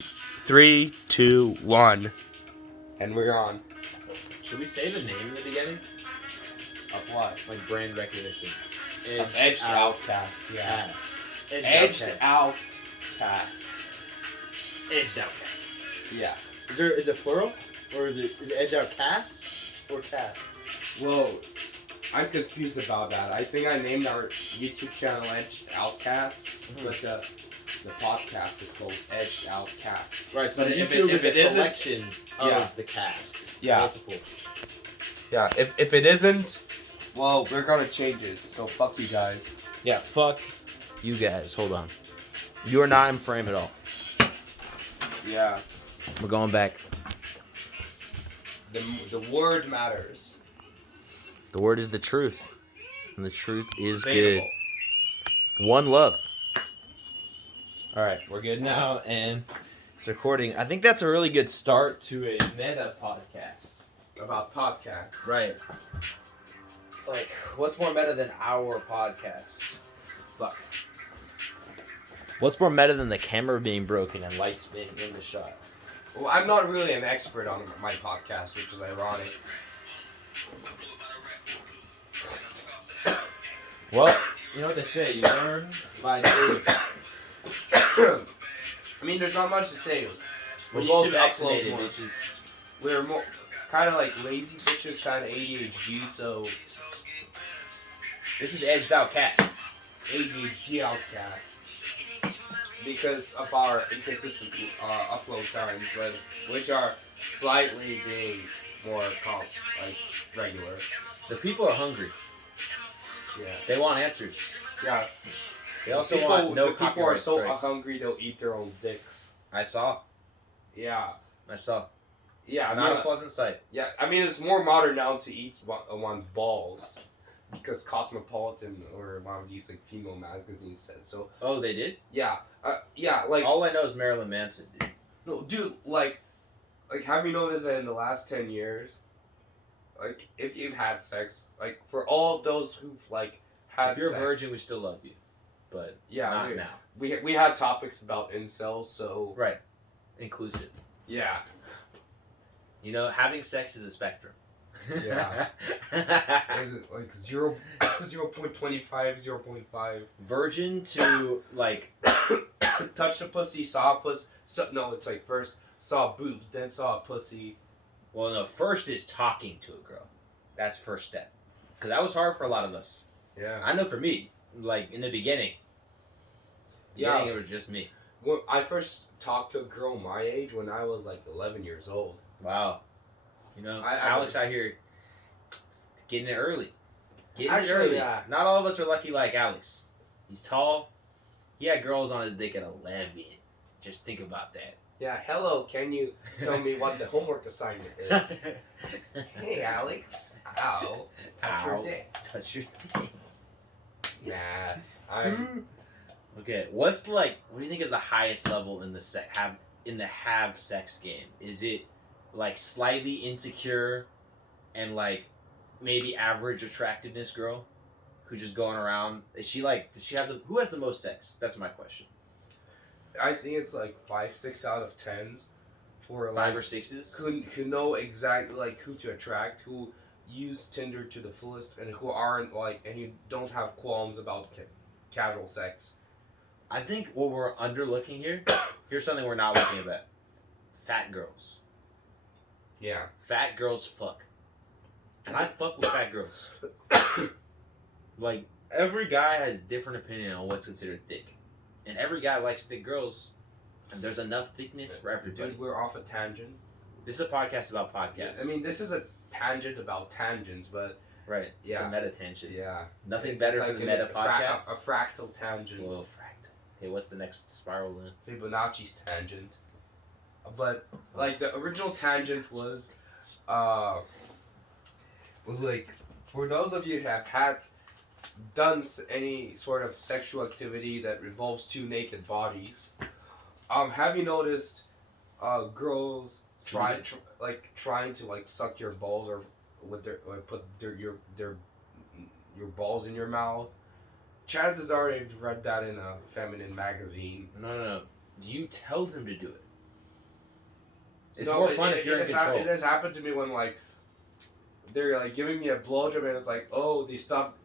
3, 2, 1, and we're on. Should we say the name in the beginning? Of what? Like brand recognition. Of Edged Outcast, yeah. Edged Outcast. Edged Outcast. Yeah. Is it plural? Or is it Edge Outcast or cast? Well, I'm confused about that. I think I named our YouTube channel Edged Outcast, but the podcast is called Edged Outcast. Right, so But YouTube if is a it isn't- collection Yeah. of the cast. Yeah. Multiple. Yeah, if it isn't, well, we're gonna change it, so fuck you guys. Yeah, fuck you guys. Hold on. You are not in frame at all. Yeah. We're going back. The word matters. The word is the truth. And the truth is Debatable. good. One love. Alright, we're good now, and it's recording. I think that's a really good start to a meta podcast. About podcasts. Right. Like, what's more meta than our podcast? Fuck. What's more meta than the camera being broken and lights being in the shot? Well, I'm not really an expert on my podcast, which is ironic. Well, you know what they say, you learn by doing. I mean, there's not much to say. We're We both need to vaccinated, upload more. bitches. We're more kind of like lazy bitches, kind of ADHD, so This is Edged Outcast. ADHD outcast. Because of our inconsistent upload times, which are slightly being more regular. The people are hungry. Yeah. They want answers. Yeah. They also want no the people are copyright so strikes. hungry they'll eat their own dicks. I saw. Yeah. Yeah. Not a pleasant sight. Yeah. I mean, it's more modern now to eat one's balls. Because Cosmopolitan or one of these like female magazines said so. Oh, they did? Yeah, like All I know is Marilyn Manson, dude. no, dude, like have you noticed that in the last 10 years, like if you've had sex, like for all of those who've like had, If you're sex, a virgin, we still love you. But yeah, not now. we had topics about incels, so Right. Inclusive. yeah, You know, having sex is a spectrum. Yeah. is it like 0.25, 0.5? Virgin to, like... Touch the pussy, saw a pussy. So, no, it's like first saw boobs, then saw a pussy. Well, no, first is talking to a girl. That's first step. Because that was hard for a lot of us. Yeah. I know for me, like, in the beginning. Yeah. It was just me. When I first talked to a girl my age when I was like 11 years old. Wow. You know, I Alex out here getting it early. Getting Actually, it early. yeah. Not all of us are lucky like Alex. He's tall. He had girls on his dick at 11. Just think about that. Yeah, hello, can you tell me what the homework assignment is? Hey, Alex. Ow. Touch your Ow. dick. Touch your dick. Nah. I'm... Okay, what do you think is the highest level in the have sex game? Is it like slightly insecure and like maybe average attractiveness girl who's just going around? Does she have who has the most sex? That's my question. I think it's like 5, 6 out of 10. Or 5 like, or 6s? who know exactly like who to attract, who use Tinder to the fullest, and who aren't like, and you don't have qualms about casual sex. I think what we're underlooking here, here's something we're not looking at. Fat girls. Yeah. Fat girls fuck. And I fuck with fat girls. Like, every guy has different opinion on what's considered thick. And every guy likes thick girls. And there's enough thickness for everybody. Dude, we're off a tangent. This is a podcast about podcasts. I mean, this is a tangent about tangents, but right. yeah. It's a meta tangent. yeah. Nothing It's better like for the meta podcast. A fractal tangent. Whoa, fractal. Okay, what's the next spiral then? Fibonacci's tangent. But like the original tangent was like, for those of you who have done any sort of sexual activity that involves two naked bodies, have you noticed girls trying to like suck your balls or put your balls in your mouth? Chances are they've read that in a feminine magazine. No. You tell them to do it. It's more fun if you're in control. It has happened to me when like they're like giving me a blowjob and it's like, oh, they stop.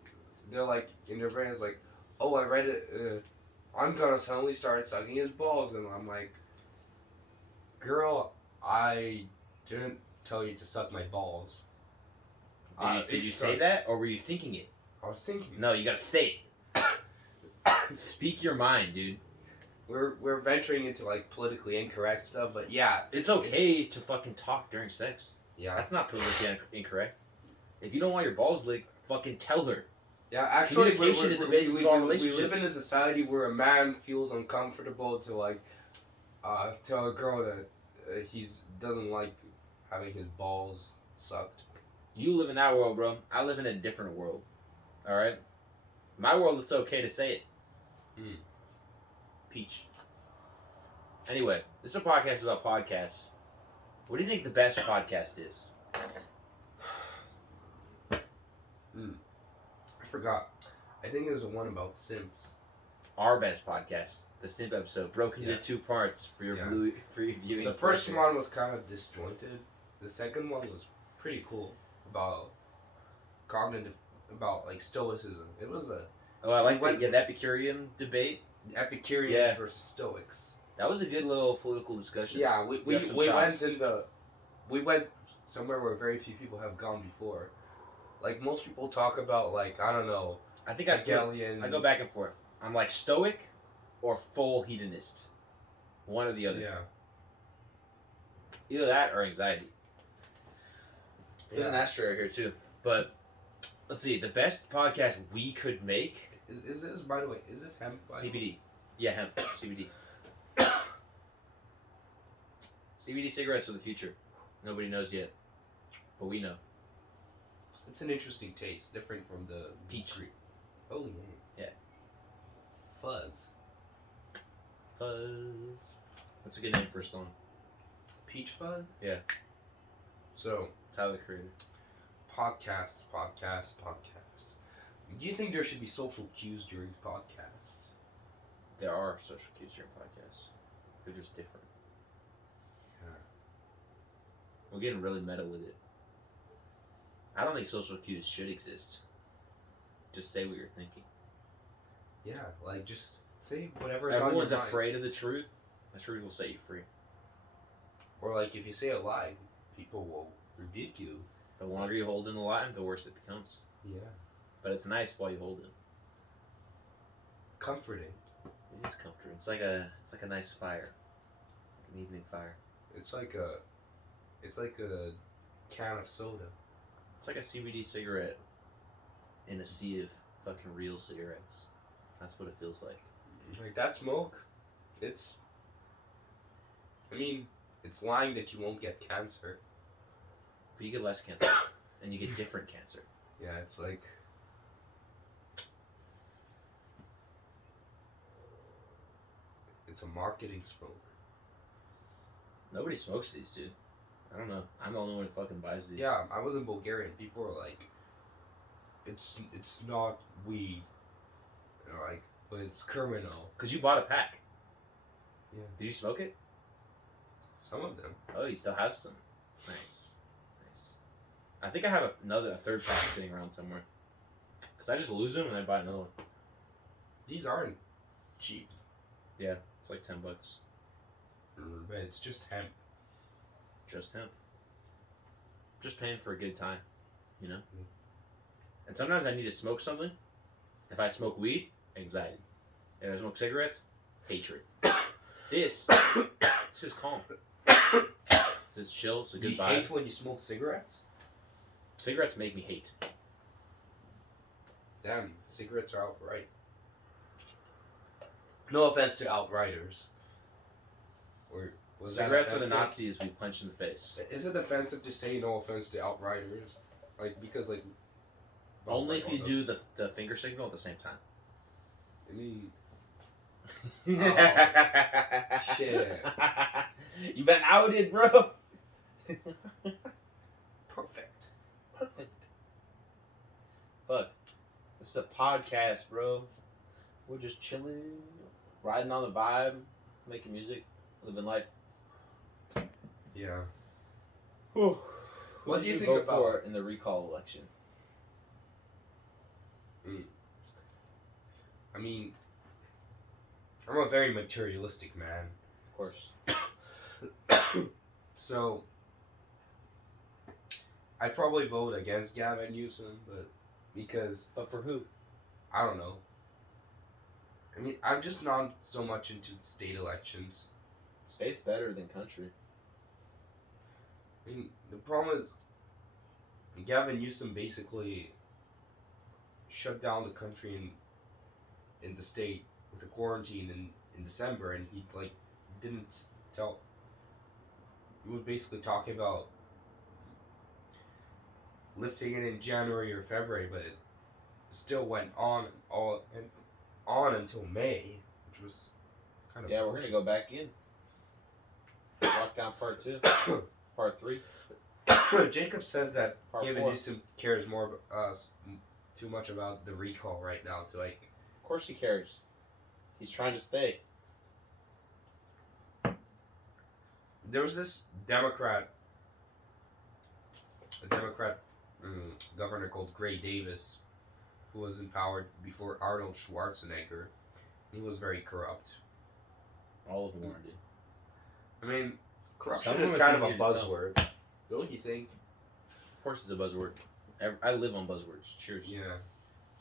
They're like in their brain it's like, oh, I read it. I'm gonna suddenly start sucking his balls, and I'm like, girl, I didn't tell you to suck my balls. Did you say that, or were you thinking it? I was thinking. No, you gotta say it. Speak your mind, dude. We're venturing into like politically incorrect stuff, but yeah, It's okay to fucking talk during sex. yeah, That's not politically incorrect. If you don't want your balls licked, fucking tell her. yeah. Actually, Communication is the basis of all we relationships. live in a society where a man feels uncomfortable to like tell a girl that he doesn't like having his balls sucked. You live in that world, bro. I live in a different world. All right. My world, it's okay to say it. Peach. Anyway, this is a podcast about podcasts. What do you think the best podcast is? I forgot. I think there's one about simps. Our best podcast, the Simp episode, broken into 2 parts for your viewing. The first one was kind of disjointed. The second one was pretty cool about about like stoicism. It was a I like the Epicurean debate. Epicureans versus Stoics. That was a good little political discussion. Yeah, we went somewhere where very few people have gone before. Like most people talk about like I don't know. I think I go back and forth. I'm like stoic or full hedonist. One or the other. Yeah. Either that or anxiety. There's an Yeah. ashtray right here too. But let's see, the best podcast we could make. Is this, by the way, is this hemp? CBD. Yeah, hemp. CBD. CBD cigarettes are the future. Nobody knows yet. But we know. It's an interesting taste, different from the Peach. Oh Yeah. Fuzz. Fuzz. That's a good name for a song. Peach fuzz? Yeah. So, Tyler the Creator. podcasts. Do you think there should be social cues during podcasts? There are social cues during podcasts. They're just different. Yeah. We're getting really meta with it. I don't think social cues should exist. Just say what you're thinking. Yeah, like just say whatever's on Everyone's your mind. afraid of the truth. The truth will set you free. Or like if you say a lie, people will rebuke you. The longer you hold in the lie, the worse it becomes. Yeah. But it's nice while you hold it. Comforting. It is comforting. It's like a nice fire, like an evening fire. It's like a can of soda. It's like a CBD cigarette in a sea of fucking real cigarettes. That's what it feels like. Like that smoke, it's lying that you won't get cancer. But you get less cancer, and you get different cancer. Yeah, it's like it's a marketing smoke. Nobody smokes these, dude. I don't know. I'm the only one who fucking buys these. Yeah, I was in Bulgaria and people were like, it's not weed. They're like, but it's criminal. Cause you bought a pack. Yeah. Did you smoke it? Some of them. Oh, you still have some. Nice. I think I have a third pack sitting around somewhere. Cause I just lose them and I buy another one. These aren't cheap. Yeah, it's like $10. But it's just hemp. Just hemp. Just paying for a good time, you know? And sometimes I need to smoke something. If I smoke weed, anxiety. If I smoke cigarettes, hatred. This is calm. This is chill, it's a good You vibe. hate when you smoke cigarettes? Cigarettes make me hate. Damn, cigarettes are outright. No offense to outriders. Or was Cigarettes that are the offensive? Nazis we punch in the face. Is it offensive to say no offense to outriders? Like, because, like... Only if you do the finger signal at the same time. I mean... Shit. You've been outed, bro. Perfect. Fuck. This is a podcast, bro. We're just chilling, riding on the vibe, making music, living life. Yeah. Who What did do you think vote about- for in the recall election? I mean, I'm a very materialistic man. Of course. So, I'd probably vote against Gavin Newsom, because, But for who? I don't know. I mean, I'm just not so much into state elections. State's better than country. I mean, the problem is, Gavin Newsom basically shut down the country in the state with a quarantine in December, and he didn't tell. He was basically talking about lifting it in January or February, but it still went on until May, which was kind of Yeah, we're gonna go back in. Lockdown part 2, part 3. Jacob says that Part Gavin 4. Newsom cares too much about the recall right now to Of course he cares. He's trying to stay. There was this Democrat governor called Gray Davis, who was in power before Arnold Schwarzenegger. He was very corrupt. All of them are, dude. I mean, Some corruption of is them kind it's of a easier to tell. buzzword. Don't you think? Of course it's a buzzword. I live on buzzwords. Cheers. Yeah.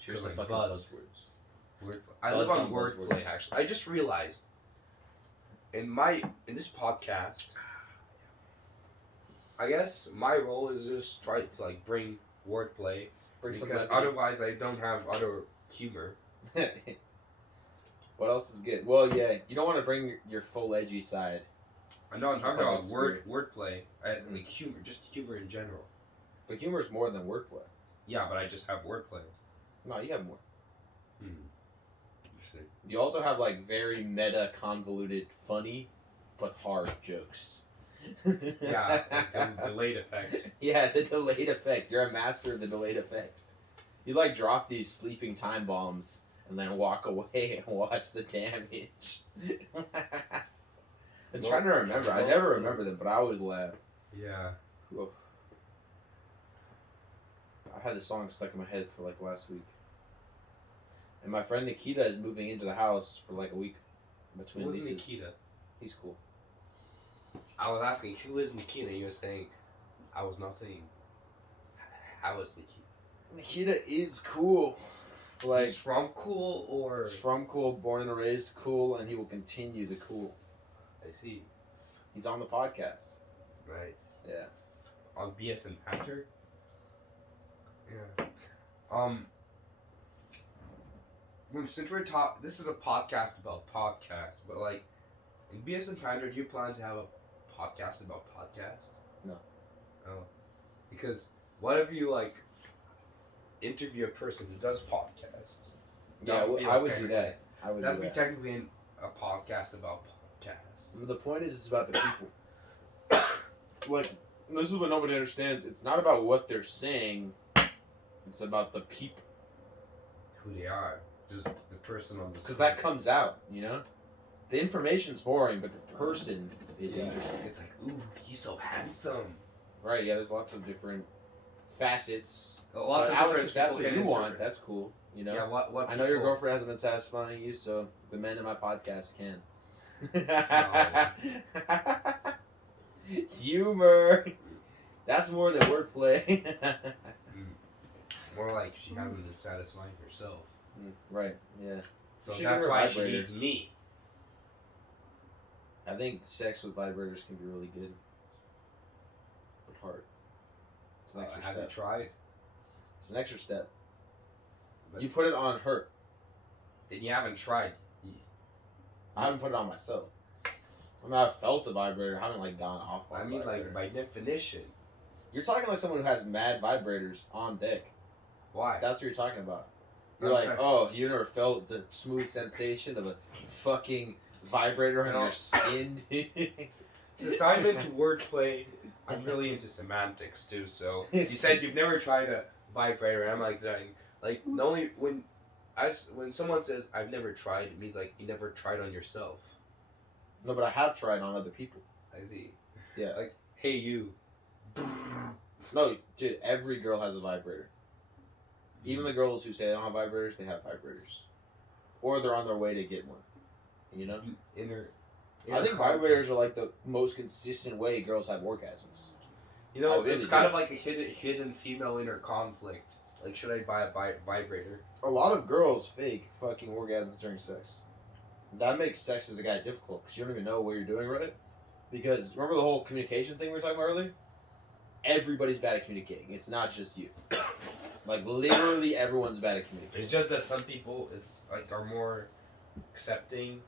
Cheers to like fucking buzz. buzzwords. I Buzz live on on wordplay, buzzwords. actually. I just realized in this podcast, I guess my role is just try to bring wordplay, Bring some because levity. otherwise I don't have other humor. What else is good? Well, yeah, you don't want to bring your full edgy side. I know I'm talking Oh, about that's wordplay, humor, just humor in general. But humor's more than wordplay. Yeah, but I just have wordplay. No, you have more. Interesting. You also have very meta, convoluted, funny, but hard jokes. Yeah, the delayed effect. Yeah, the delayed effect. You're a master of the delayed effect. You drop these sleeping time bombs and then walk away and watch the damage. I'm trying to remember. I never remember them, but I always laugh. Yeah. Oof. I had this song stuck in my head for last week. And my friend Nikita is moving into the house for a week between Who is leases. Nikita? He's cool. I was asking who is Nikita, and you were saying, I was not saying, how is Nikita? Nikita is cool. He's from cool, or? He's from cool, born and raised cool, and he will continue the cool. I see. He's on the podcast. Nice. Yeah. On BS and Actor? Yeah. Since we're this is a podcast about podcasts, but in BS and Pander, do you plan to have a podcast about podcasts? No. Oh. Because what if you interview a person who does podcasts? Yeah, That would be I would do that. I would That do would be that. technically a podcast about podcasts. The point is, it's about the people. This is what nobody understands. It's not about what they're saying. It's about the people. Who they are. Just the person on the Because screen. that comes out, The information's boring, but the person is interesting. It's ooh, he's so handsome. Right, yeah, there's lots of different facets. Lots But of Alex, different if that's people what can you want, interpret. that's cool. Yeah, what I know your people- girlfriend hasn't been satisfying you, so the men in my podcast can. Humor. That's more than wordplay. More like she hasn't been satisfying herself. Right. Yeah. So She that's give her why vibrator. she needs me. I think sex with vibrators can be really good, but hard. It's an extra Have you step. tried? It's an extra step. But You put it on her. then you haven't tried. I haven't put it on myself. I mean, I've felt a vibrator. I haven't gone off on I a mean, vibrator. by definition. You're talking like someone who has mad vibrators on deck. Why? That's what you're talking about. You're I'm like, sorry. oh, you never felt the smooth sensation of a fucking vibrator on No. your skin? Since I'm into wordplay, I'm really into semantics too. So you said you've never tried a vibrator. I'm saying, the only when someone says I've never tried, it means you never tried on yourself. No, but I have tried on other people. I see. Yeah. Hey you. No, dude, every girl has a vibrator. Even the girls who say they don't have vibrators, they have vibrators. Or they're on their way to get one. You know? I think vibrators are like the most consistent way girls have orgasms. You know, really it's kind of like a hidden female inner conflict. Like, should I buy a vibrator? A lot of girls fake fucking orgasms during sex. That makes sex as a guy difficult because you don't even know what you're doing right. Because remember the whole communication thing we were talking about earlier? Everybody's bad at communicating. It's not just you. Like, literally everyone's bad at communicating. It's just that some people, are more accepting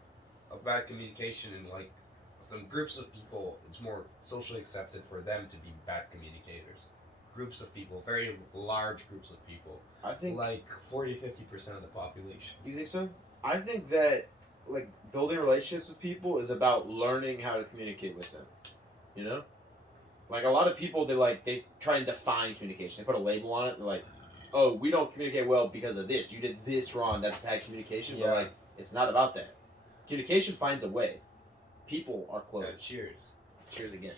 of bad communication, and, like, some groups of people, it's more socially accepted for them to be bad communicators. Groups of people, very large groups of people. I think... Like, 40-50% of the population. You think so? I think that, like, building relationships with people is about learning how to communicate with them. You know? Like, a lot of people, they try and define communication. They put a label on it, and they're like, oh, we don't communicate well because of this. You did this wrong. That's bad communication. Yeah. But, like, it's not about that. Communication finds a way. People are closed. Yeah, cheers. Cheers again.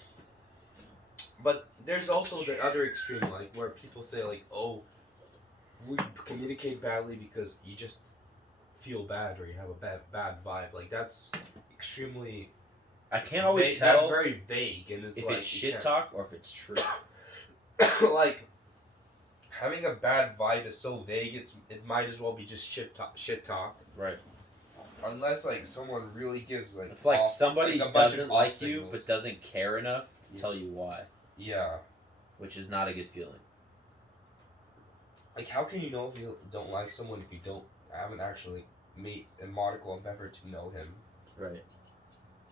But there's also the other extreme, like, where people say, like, oh, we communicate badly because you just feel bad or you have a bad vibe. Like, that's extremely... I can't always tell. That's very vague, and it's if like... it's shit talk or if it's true. Like, having a bad vibe is so vague, it might as well be just shit talk. Right. Unless, like, someone really gives, like... It's like somebody a bunch of doesn't off like signals. you but doesn't care enough to tell you why. Yeah. Which is not a good feeling. Like, how can you know if you don't like someone if you haven't actually made a modicum of effort to know him? Right.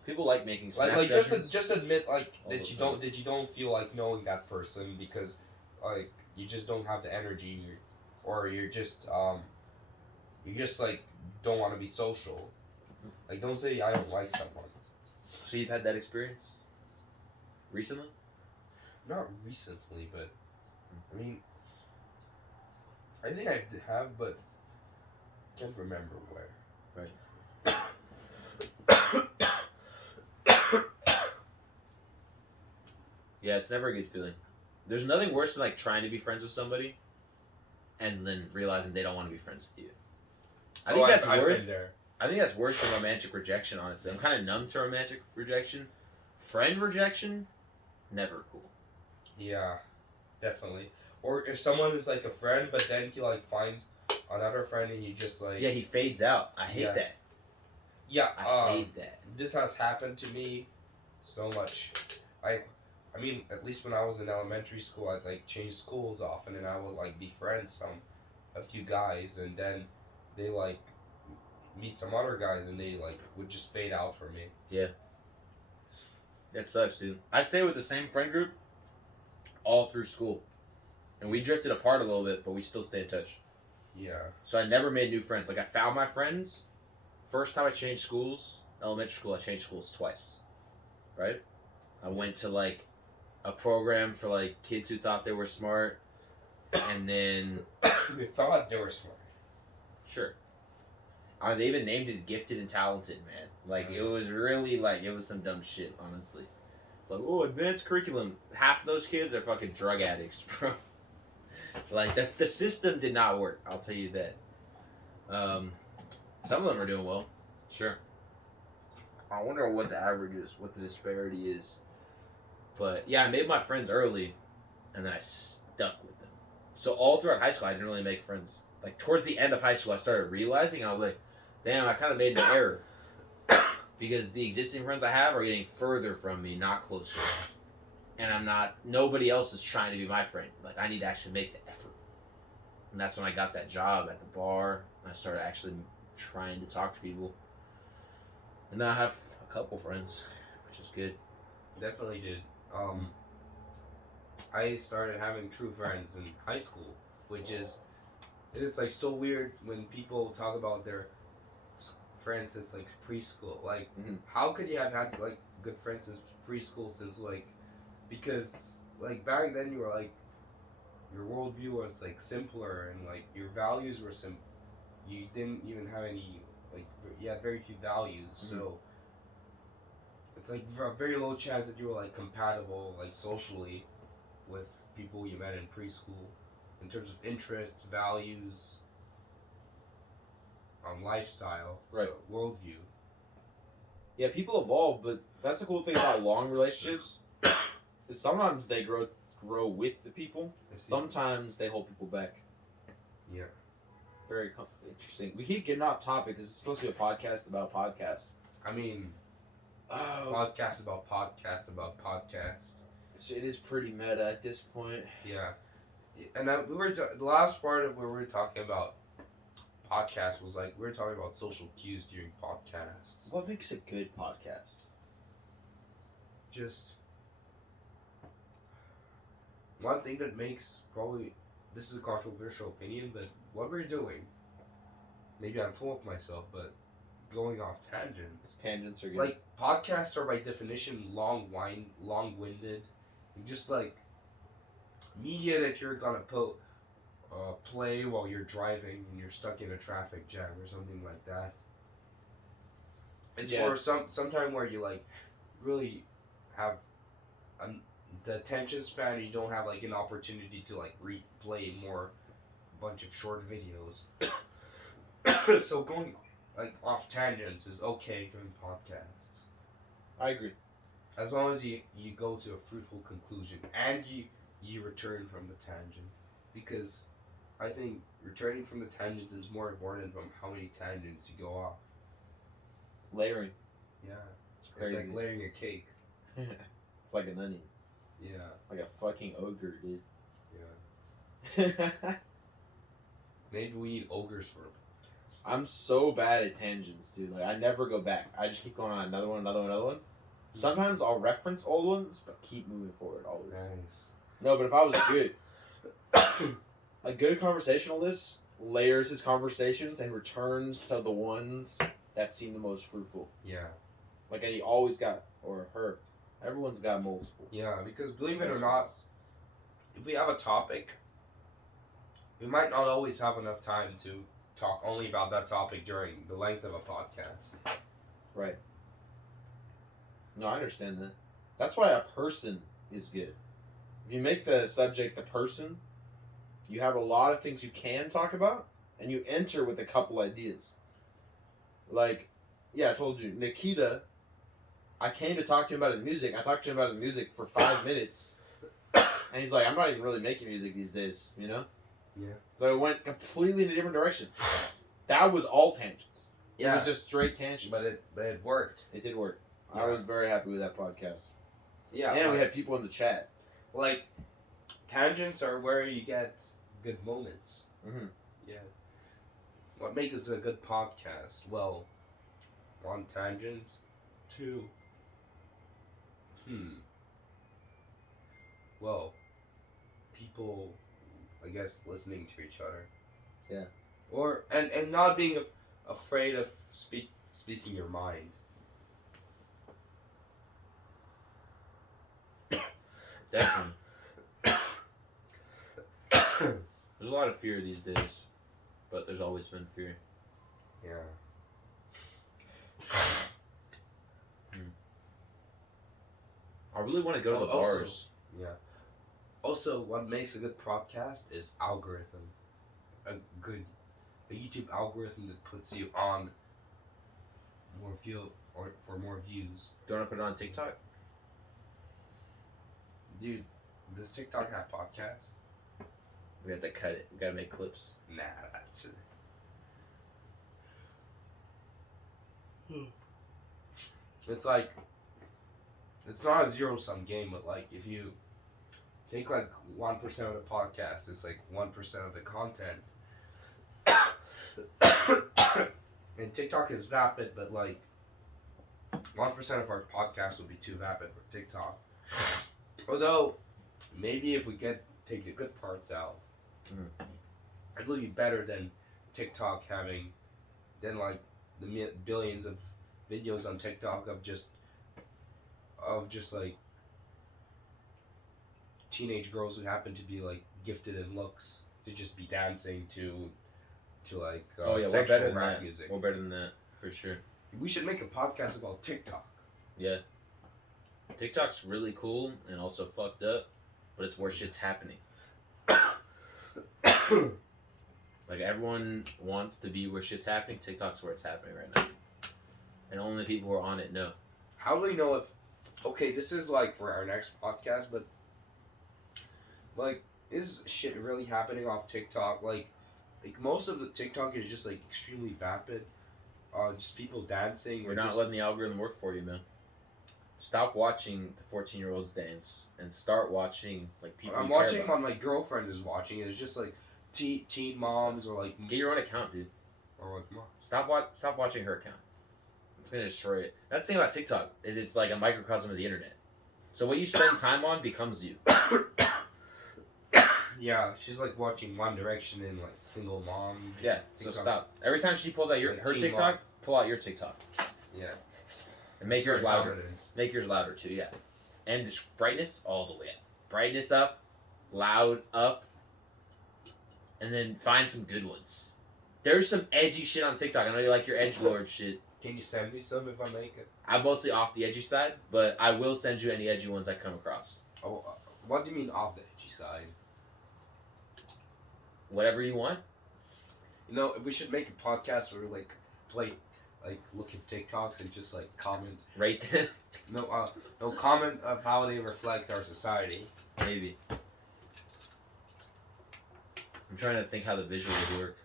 People like making snap like judgments. just admit, like, all that the you time. don't feel like knowing that person because, like, you just don't have the energy, or you're just like don't want to be social. Like, don't say I don't like someone. So you've had that experience? Recently? Not recently, but I mean, I think I have, but can't remember where. Right. Yeah, it's never a good feeling. There's nothing worse than, like, trying to be friends with somebody and then realizing they don't want to be friends with you. I think that's I've worse. been there. I think that's worse than romantic rejection, honestly. I'm kind of numb to romantic rejection. Friend rejection, never cool. Yeah, definitely. Or if someone is like a friend, but then he like finds another friend and you just like... Yeah, he fades out. I hate Yeah. that. Yeah, I hate that. This has happened to me so much. I mean, at least when I was in elementary school, I'd like change schools often, and I would like befriend a few guys, and then they like meet some other guys, and they like would just fade out for me. Yeah. That sucks, dude. I stayed with the same friend group all through school. And we drifted apart a little bit, but we still stay in touch. Yeah. So I never made new friends. Like, I found my friends. First time I changed schools, elementary school, I changed schools twice. Right? I went to, like, a program for, like, kids who thought they were smart. And then... They thought they were smart. Sure. They even named it Gifted and Talented, man. Like, it was really, like, it was some dumb shit, honestly. It's like, oh, advanced curriculum. Half of those kids are fucking drug addicts, bro. Like, the system did not work, I'll tell you that. Some of them are doing well. Sure. I wonder what the average is, what the disparity is. But, yeah, I made my friends early, and then I stuck with them. So all throughout high school, I didn't really make friends. Like, towards the end of high school, I started realizing, I was like, damn, I kind of made an error. Because the existing friends I have are getting further from me, not closer. And nobody else is trying to be my friend. Like, I need to actually make the effort. And that's when I got that job at the bar, and I started actually trying to talk to people. And now I have a couple friends, which is good. Definitely did. I started having true friends in high school, which is, it's like so weird when people talk about their friends since like preschool. Like, how could you have had like good friends since preschool? Since like, because like back then you were like, your worldview was like simpler, and like your values were simple. You didn't even have any, like, you had very few values. So it's like a very low chance that you're like compatible like socially with people you met in preschool in terms of interests, values, lifestyle, Right. so worldview. Yeah, people evolve, but that's the cool thing about long relationships. Is sometimes they grow with the people. Sometimes they hold people back. Yeah. Very interesting. We keep getting off topic. This is supposed to be a podcast about podcasts. I mean, podcast about podcasts. It is pretty meta at this point. Yeah, and the last part of where we were talking about podcast was like we were talking about social cues during podcasts. What makes a good podcast? Just one thing that makes probably this is a controversial opinion, but what we're doing, maybe I'm full of myself, but going off tangents. Tangents are good. Like podcasts are by definition long-winded, and just like media that you're gonna play while you're driving and you're stuck in a traffic jam or something like that. It's for sometime where you like really have the attention span. You don't have like an opportunity to like replay more bunch of short videos. So going like off tangents is okay during podcasts. I agree. As long as you go to a fruitful conclusion and you return from the tangent, because I think returning from the tangent is more important from how many tangents you go off. Layering. Yeah. It's crazy. It's like layering a cake. It's like an onion. Yeah. Like a fucking ogre, dude. Yeah. Maybe we need ogres for a podcast. I'm so bad at tangents, dude. Like I never go back. I just keep going on another one. Sometimes I'll reference old ones, but keep moving forward always. Nice. No, but if I was good, a good conversationalist layers his conversations and returns to the ones that seem the most fruitful. Yeah. Like, and he always got, or her, everyone's got multiple. Yeah, because believe it or not, if we have a topic, we might not always have enough time to talk only about that topic during the length of a podcast. Right. No, I understand that. That's why a person is good. If you make the subject the person, you have a lot of things you can talk about, and you enter with a couple ideas. Like, yeah, I told you, Nikita, I came to talk to him about his music. I talked to him about his music for 5 minutes. And he's like, I'm not even really making music these days, you know? Yeah. So it went completely in a different direction. That was all tangents. Yeah. It was just straight tangents. But it worked. It did work. Yeah. I was very happy with that podcast. Yeah. And we had people in the chat. Like, tangents are where you get good moments. Mm-hmm. Yeah. What makes it a good podcast? Well, 1, tangents. 2. Well, people, I guess, listening to each other. Yeah. Or and not being afraid of speaking your mind. Definitely. There's a lot of fear these days, but there's always been fear. Yeah. I really want to go to the Also- bars. Yeah. Also, what makes a good podcast is algorithm. A YouTube algorithm that puts you on more view or for more views. Do you want to put it on TikTok? Dude, does TikTok have podcasts? We have to cut it. We gotta make clips. Nah, that's it. It's like, it's not a zero-sum game, but like if you take like 1% of the podcast, it's like 1% of the content. And TikTok is vapid, but like 1% of our podcast would be too vapid for TikTok. Although, maybe if we take the good parts out, it would be better than TikTok having, than like the billions of videos on TikTok of just like teenage girls who happen to be like gifted in looks to just be dancing to like we're sexual better than rap that. music. We're better than that for sure. We should make a podcast about TikTok. Yeah. TikTok's really cool and also fucked up, but it's where shit's happening. Like, everyone wants to be where shit's happening. TikTok's where it's happening right now. And only the people who are on it know. How do we know if... Okay, this is like for our next podcast, but... Like, is shit really happening off TikTok? Like most of the TikTok is just, like, extremely vapid. Just people dancing. We're not letting the algorithm work for you, man. Stop watching the 14-year-olds dance and start watching, like, people I'm you care watching about. my girlfriend is watching. It's just, like, teen moms or, like... Get your own account, dude. Or, like... Stop watching her account. It's gonna destroy it. That's the thing about TikTok, is it's like a microcosm of the internet. So what you spend time on becomes you. Yeah, she's like watching One Direction and like Single Mom. Yeah, so TikTok. stop. Every time she pulls out Like her Teen TikTok, Mom. pull out your TikTok. Yeah. And make yours Certain louder. confidence. Make yours louder too, yeah. And the brightness all the way up. Brightness up, loud up, and then find some good ones. There's some edgy shit on TikTok. I know you like your edgelord shit. Can you send me some if I make it? I'm mostly off the edgy side, but I will send you any edgy ones I come across. Oh, what do you mean off the edgy side? Whatever you want. You know, we should make a podcast where we like play, like look at TikToks and just like comment. Right then. No comment of how they reflect our society. Maybe. I'm trying to think how the visual would work.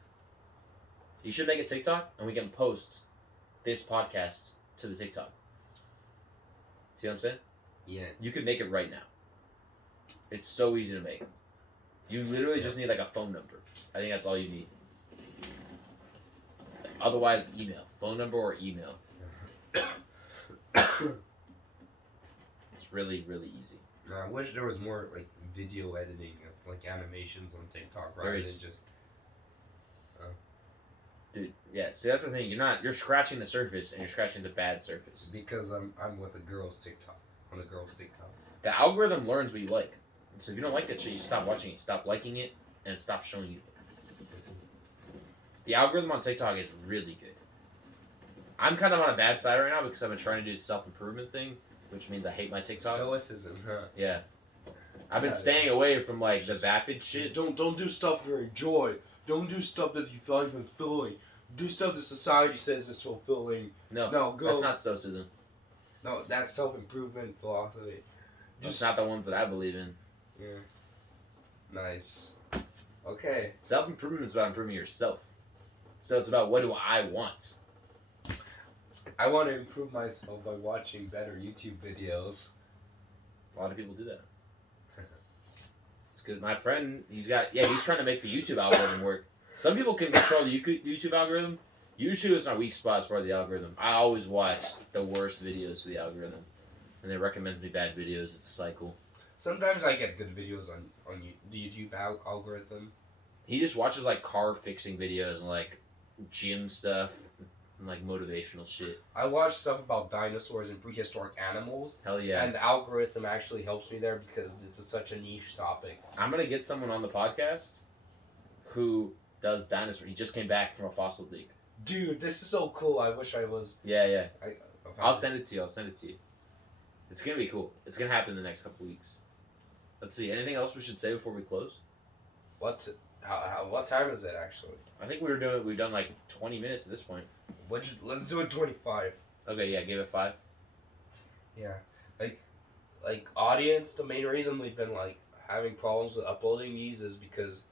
You should make a TikTok and we can post this podcast to the TikTok. See what I'm saying? Yeah. You could make it right now. It's so easy to make. You literally just need like a phone number. I think that's all you need. Otherwise, email. Phone number or email. It's really, really easy. I wish there was more like video editing of like animations on TikTok rather There than is. just. Dude, yeah, see that's the thing. You're scratching the surface and you're scratching the bad surface. Because I'm with a girl's TikTok. On a girl's TikTok. The algorithm learns what you like. So if you don't like that shit, you stop watching it, stop liking it, and it stops showing you. The algorithm on TikTok is really good. I'm kind of on a bad side right now because I've been trying to do a self-improvement thing, which means I hate my TikTok. Stoicism, huh? Yeah. I've been staying away from like the vapid shit. Just don't do stuff for joy. Don't do stuff that you find fulfilling. Do stuff that society says is fulfilling. No, go. that's not stoicism. No, that's self-improvement philosophy. That's not the ones that I believe in. Yeah. Nice. Okay. Self-improvement is about improving yourself. So it's about what do I want. I want to improve myself by watching better YouTube videos. A lot of people do that. It's because my friend, he's trying to make the YouTube algorithm work. Some people can control the YouTube algorithm. YouTube is my weak spot as far as the algorithm. I always watch the worst videos for the algorithm. And they recommend me bad videos. It's a cycle. Sometimes I get good videos on the YouTube algorithm. He just watches like car fixing videos and like gym stuff and like motivational shit. I watch stuff about dinosaurs and prehistoric animals. Hell yeah. And the algorithm actually helps me there because it's such a niche topic. I'm going to get someone on the podcast who does dinosaurs. He just came back from a fossil dig. Dude, this is so cool. I wish I was. Yeah. I'll send it to you. It's going to be cool. It's going to happen in the next couple weeks. Let's see. Anything else we should say before we close? What time is it actually? I think we've done like 20 minutes at this point. Let's do it 25. Okay, yeah, give it 5. Yeah, like audience. The main reason we've been like having problems with uploading these is because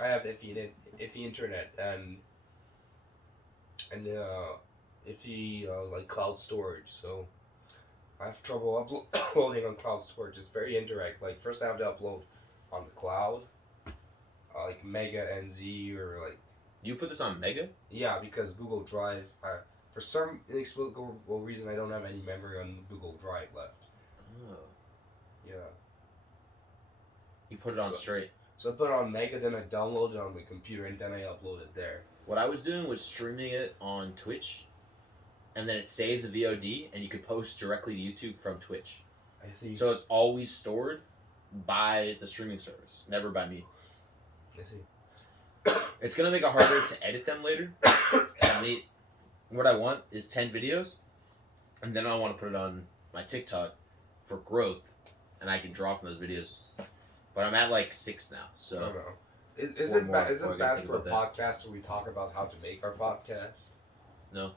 I have iffy internet and iffy like cloud storage. So I have trouble uploading on cloud storage. It's very indirect. Like first I have to upload on the cloud, like Mega NZ or like. You put this on Mega? Yeah, because Google Drive. For some inexplicable reason, I don't have any memory on Google Drive left. Oh. Yeah. You put it on straight. So I put it on Mega, then I download it on my computer, and then I upload it there. What I was doing was streaming it on Twitch, and then it saves a VOD, and you could post directly to YouTube from Twitch. I see. So it's always stored by the streaming service, never by me. I see. It's gonna make it harder to edit them later. What I want is 10 videos, and then I want to put it on my TikTok for growth, and I can draw from those videos. But I'm at like 6 now, I so don't know. Is Four it more bad? Is before I it gotta bad think for a about podcast where we talk about how to make our podcast? no.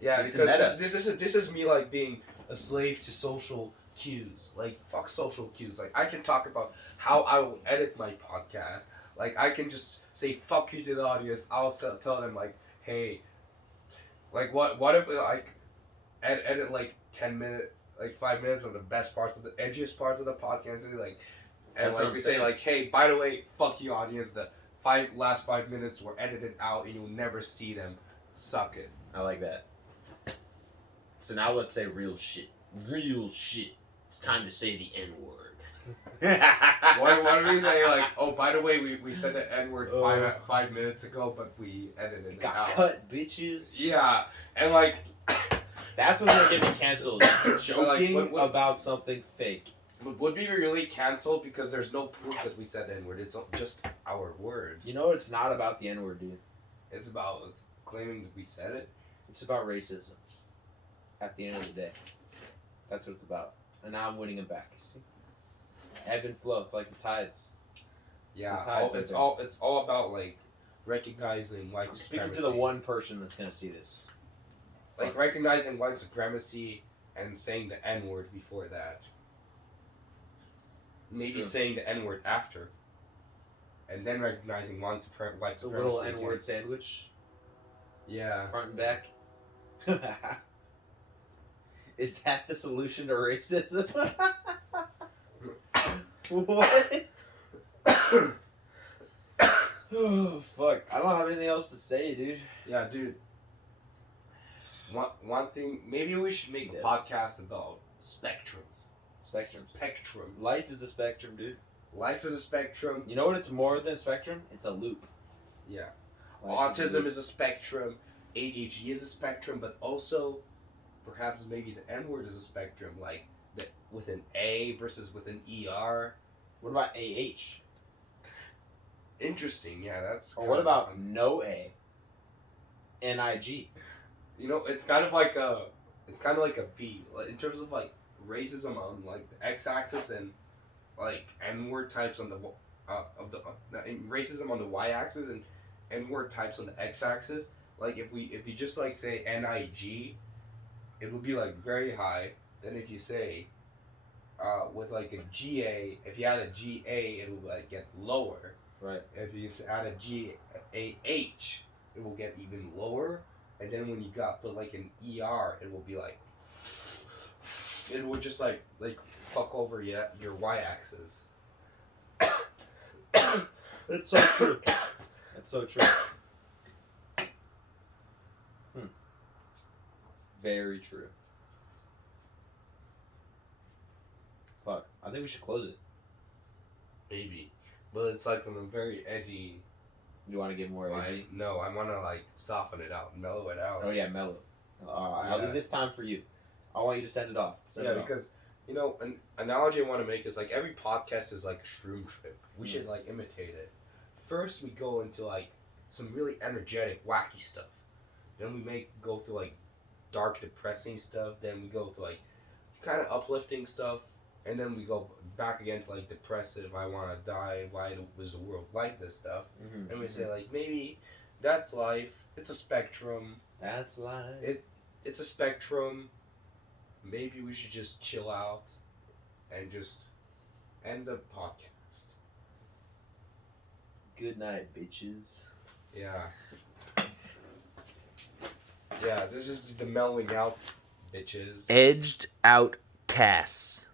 Yeah, It's because meta. this is me like being a slave to social cues. Like fuck social cues. Like I can talk about how I will edit my podcast. Like I can just say fuck you to the audience. I'll tell them like, hey, like what if like edit like 10 minutes, like 5 minutes of the best parts of the edgiest parts of the podcast, and like, and That's what like I'm we say saying. like, hey, by the way, fuck you audience. The last 5 minutes were edited out, and you'll never see them. Suck it. I like that. So now let's say real shit. Real shit. It's time to say the N word. What are we saying? Like, oh, by the way, we said the N word 5 minutes ago, but we edited it Got out. cut, bitches. Yeah, and like, That's what's gonna get me canceled. Joking what- about something fake. would we be really canceled because there's no proof that we said the N word? It's just our word. You know, it's not about the N word, dude. It's about claiming that we said it. It's about racism. At the end of the day, that's what it's about. And now I'm winning them back. See? Ebb and flow. It's like the tides. Yeah, The tides right there. it's all about like recognizing white I'm supremacy. speaking to the one person that's gonna see this. Like recognizing white supremacy and saying the N word before that. Maybe True. saying the N word after. And then recognizing white supremacy. It's a little N word sandwich, Yeah. front and back. Is that the solution to racism? What? Oh fuck! I don't have anything else to say, dude. Yeah, dude. One thing, maybe we should make Yes. a podcast about spectrums. Spectrums. Spectrum. Life is a spectrum, dude. Life is a spectrum. You know what? It's more than a spectrum. It's a loop. Yeah. Life Autism loop. is a spectrum. ADHD is a spectrum, but also perhaps maybe the N word is a spectrum, like with an A versus with an ER. What about AH? Interesting, yeah, that's. Or kind what of about fun. no A? NIG. You know, it's kind of like a V, like, in terms of like racism on like the x-axis and like N-word types on the racism on the y-axis and N-word types on the x-axis. Like if you just like say NIG, it would be like very high. Then if you say with like a GA, if you add a GA, it will like get lower. Right. If you add a GAH, it will get even lower. And then when you got put like an ER, it will be like, it will just like fuck over your y-axis. That's so true. That's so true. Very true. Fuck. I think we should close it. Maybe, but it's like on a very edgy. You want to get more edgy? No, I want to like soften it out, mellow it out. Oh yeah, mellow. Alright, I'll Yeah. leave this time for you. I want you to send it off. Send Yeah, it off. because you know, an analogy I want to make is like every podcast is like a shroom trip. We should like imitate it. First, we go into like some really energetic, wacky stuff. Then we go through like dark, depressing stuff. Then we go to like kind of uplifting stuff, and then we go back again to like depressive. I want to die. Why was the world like this stuff? Mhm, And we mhm. say like maybe that's life. It's a spectrum. That's life. It's a spectrum. Maybe we should just chill out and just end the podcast. Good night, bitches. Yeah. Yeah, this is the mellowing out, bitches. Edged Outcasts.